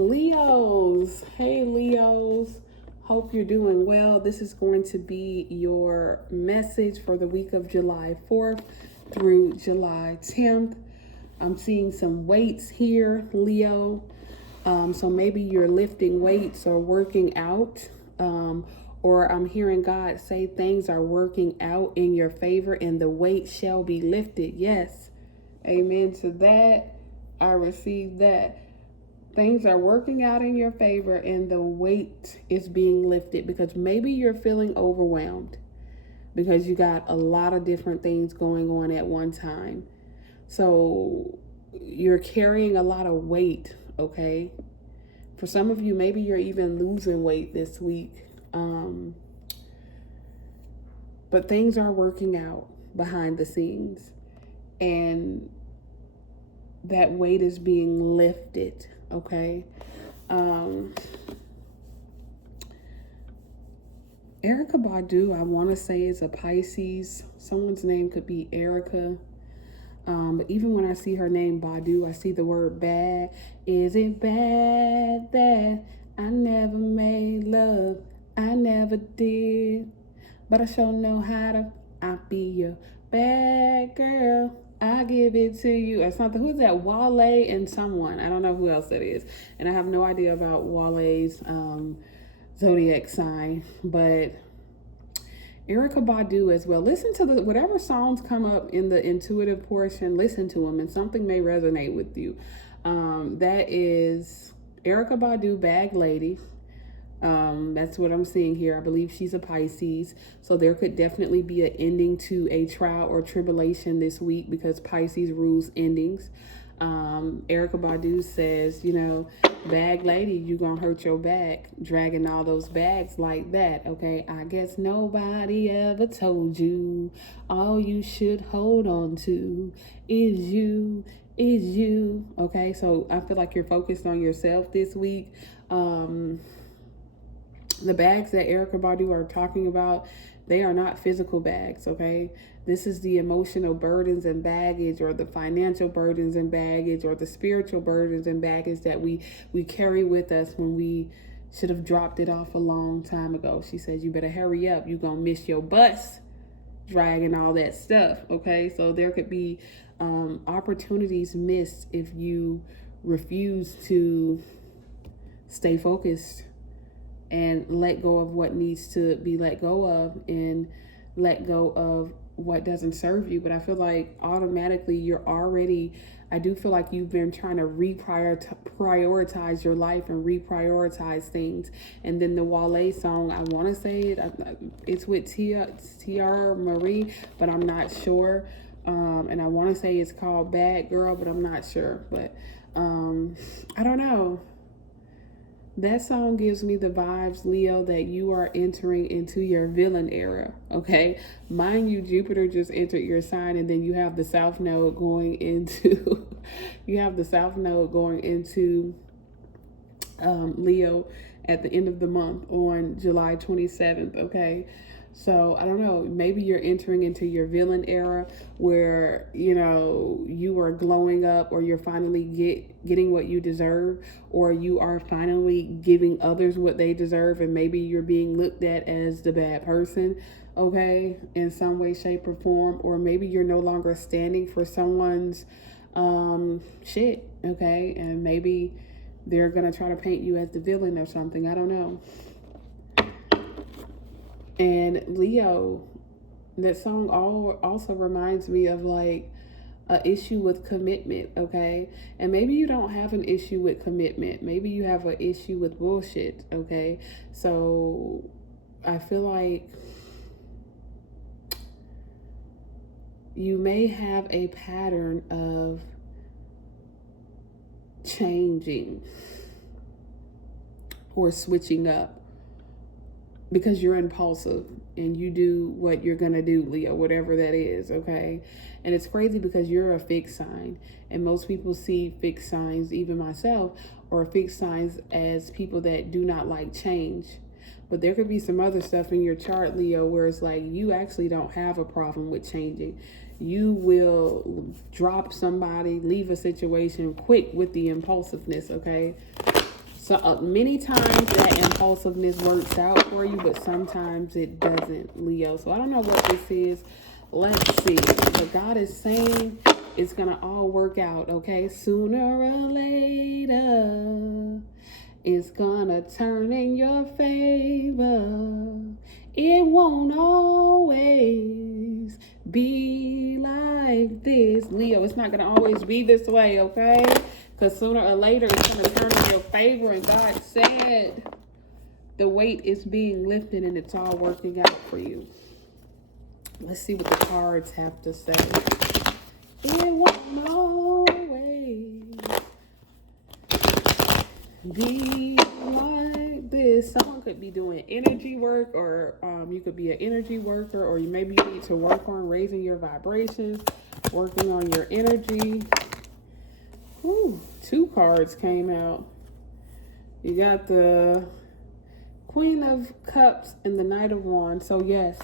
Leos, hey Leos, hope you're doing well. This is going to be your message for the week of July 4th through July 10th. I'm seeing some weights here, Leo. So maybe you're lifting weights or working out, or I'm hearing God say things are working out in your favor and the weight shall be lifted. Yes, amen to that. I receive that. Things are working out in your favor and the weight is being lifted, because maybe you're feeling overwhelmed because you got a lot of different things going on at one time. So you're carrying a lot of weight, okay? For some of you, maybe you're even losing weight this week. But things are working out behind the scenes and that weight is being lifted, okay? Erica Badu, I want to say, is a Pisces. Someone's name could be Erica. But even when I see her name Badu, I see the word bad. Is it bad that I never made love? I never did. But I sure know how to. I be your bad girl. I give it to you. Or something. Who's that? Wale and someone. I don't know who else that is. And I have no idea about Wale's zodiac sign. But Erica Badu as well. Listen to whatever songs come up in the intuitive portion. Listen to them, and something may resonate with you. That is Erica Badu, Bag Lady. That's what I'm seeing here. I believe she's a Pisces, so there could definitely be an ending to a trial or tribulation this week, because Pisces rules endings. Erica Badu says, bag lady, you gonna hurt your back dragging all those bags like that, okay? I guess nobody ever told you all you should hold on to is you, okay? So I feel like you're focused on yourself this week. The bags that Erica Badu are talking about, they are not physical bags, okay? This is the emotional burdens and baggage, or the financial burdens and baggage, or the spiritual burdens and baggage that we carry with us when we should have dropped it off a long time ago. She says, you better hurry up. You're going to miss your bus dragging all that stuff, okay? So there could be opportunities missed if you refuse to stay focused and let go of what needs to be let go of, and let go of what doesn't serve you. But I feel like automatically I do feel like you've been trying to prioritize your life and reprioritize things. And then the Wale song, I want to say it's with Tiara Marie, but I'm not sure. And I want to say it's called Bad Girl, but I'm not sure. But I don't know. That song gives me the vibes, Leo, that you are entering into your villain era, okay? Mind you, Jupiter just entered your sign, and then you have the South Node going into Leo at the end of the month on July 27th, okay? So I don't know, maybe you're entering into your villain era where, you are glowing up, or you're finally getting what you deserve, or you are finally giving others what they deserve, and maybe you're being looked at as the bad person, okay, in some way, shape, or form, or maybe you're no longer standing for someone's shit, okay, and maybe they're gonna try to paint you as the villain or something. I don't know. And Leo, that song also reminds me of like an issue with commitment, okay? And maybe you don't have an issue with commitment. Maybe you have an issue with bullshit, okay? So I feel like you may have a pattern of changing or switching up, because you're impulsive and you do what you're gonna do, Leo, whatever that is, okay? And it's crazy because you're a fixed sign, and most people see fixed signs, even myself, or fixed signs as people that do not like change. But there could be some other stuff in your chart, Leo, where it's like you actually don't have a problem with changing. You will drop somebody, leave a situation quick with the impulsiveness, okay? So many times that impulsiveness works out for you, but sometimes it doesn't, Leo. So I don't know what this is. Let's see. But God is saying it's going to all work out, okay? Sooner or later, it's going to turn in your favor. It won't always be like this. Leo, it's not going to always be this way, okay? Because sooner or later, it's going to turn in your favor. And God said the weight is being lifted and it's all working out for you. Let's see what the cards have to say. It won't always be like this. Someone could be doing energy work, or you could be an energy worker, or maybe you need to work on raising your vibrations, working on your energy. Ooh, 2 cards came out. You got the Queen of Cups and the Knight of Wands. So yes,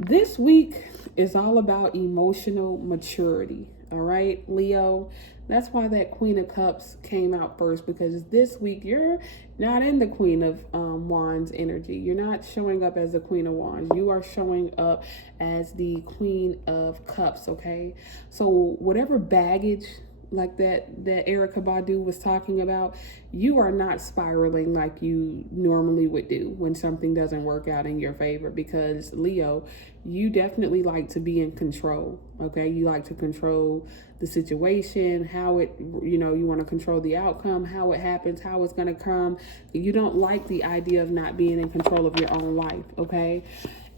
this week is all about emotional maturity. All right, Leo. That's why that Queen of Cups came out first, because this week you're not in the Queen of Wands energy. You're not showing up as the Queen of Wands. You are showing up as the Queen of Cups, okay? So whatever baggage like that Erykah Badu was talking about, you are not spiraling like you normally would do when something doesn't work out in your favor, because Leo, you definitely like to be in control, okay? You like to control the situation, how it, you want to control the outcome, how it happens, how it's going to come. You don't like the idea of not being in control of your own life, okay?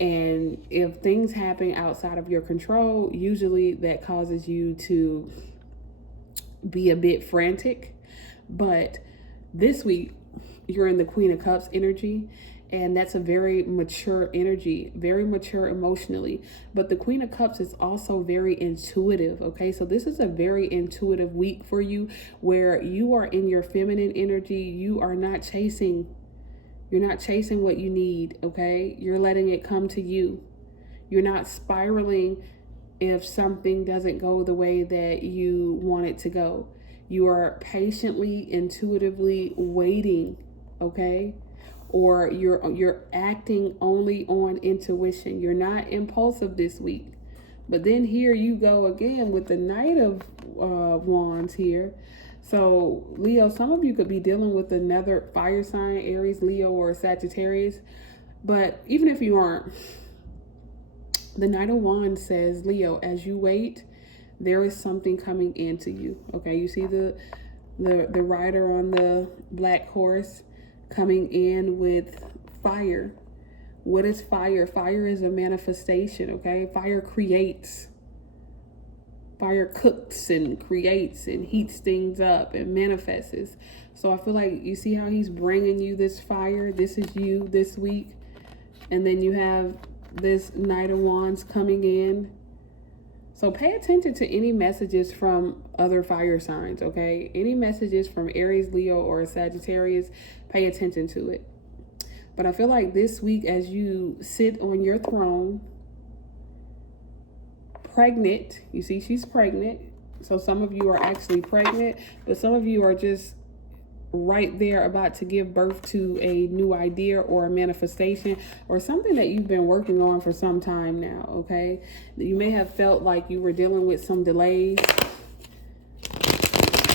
And if things happen outside of your control, usually that causes you to be a bit frantic. But this week you're in the Queen of Cups energy, and that's a very mature energy, very mature emotionally. But the Queen of Cups is also very intuitive, okay? So this is a very intuitive week for you, where you are in your feminine energy. You are not chasing, you're not chasing what you need, okay? You're letting it come to you. You're not spiraling if something doesn't go the way that you want it to go. You are patiently, intuitively waiting, okay? Or you're acting only on intuition. You're not impulsive this week. But then here you go again with the Knight of Wands here. So Leo, some of you could be dealing with another fire sign, Aries, Leo, or Sagittarius. But even if you aren't, the Knight of Wands says, Leo, as you wait, there is something coming into you. Okay, you see the rider on the black horse coming in with fire. What is fire? Fire is a manifestation, okay? Fire creates. Fire cooks and creates and heats things up and manifests. So I feel like you see how he's bringing you this fire. This is you this week. And then you have this Knight of Wands coming in. So pay attention to any messages from other fire signs, okay? Any messages from Aries, Leo, or Sagittarius, pay attention to it. But I feel like this week, as you sit on your throne, pregnant, you see she's pregnant. So some of you are actually pregnant, but some of you are just right there about to give birth to a new idea or a manifestation or something that you've been working on for some time now, okay? You may have felt like you were dealing with some delays,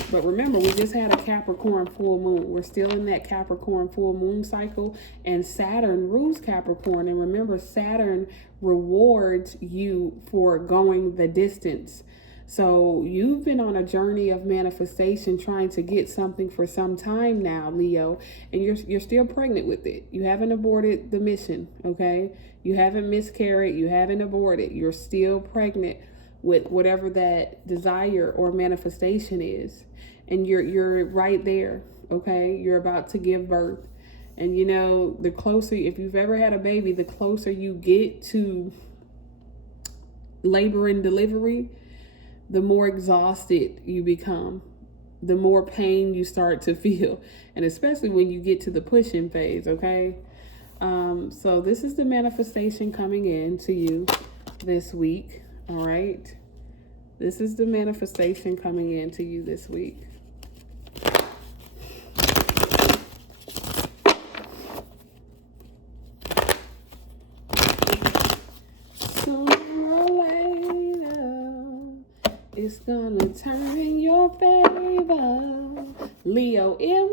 but remember, we just had a Capricorn full moon. We're still in that Capricorn full moon cycle, and Saturn rules Capricorn. And remember, Saturn rewards you for going the distance. So you've been on a journey of manifestation, trying to get something for some time now, Leo, and you're still pregnant with it. You haven't aborted the mission, okay? You haven't miscarried, you haven't aborted. You're still pregnant with whatever that desire or manifestation is. And you're right there, okay? You're about to give birth. And the closer, if you've ever had a baby, the closer you get to labor and delivery, the more exhausted you become, the more pain you start to feel. And especially when you get to the pushing phase, okay? So this is the manifestation coming in to you this week, all right? This is the manifestation coming in to you this week. it's gonna turn in your favor. Leo, it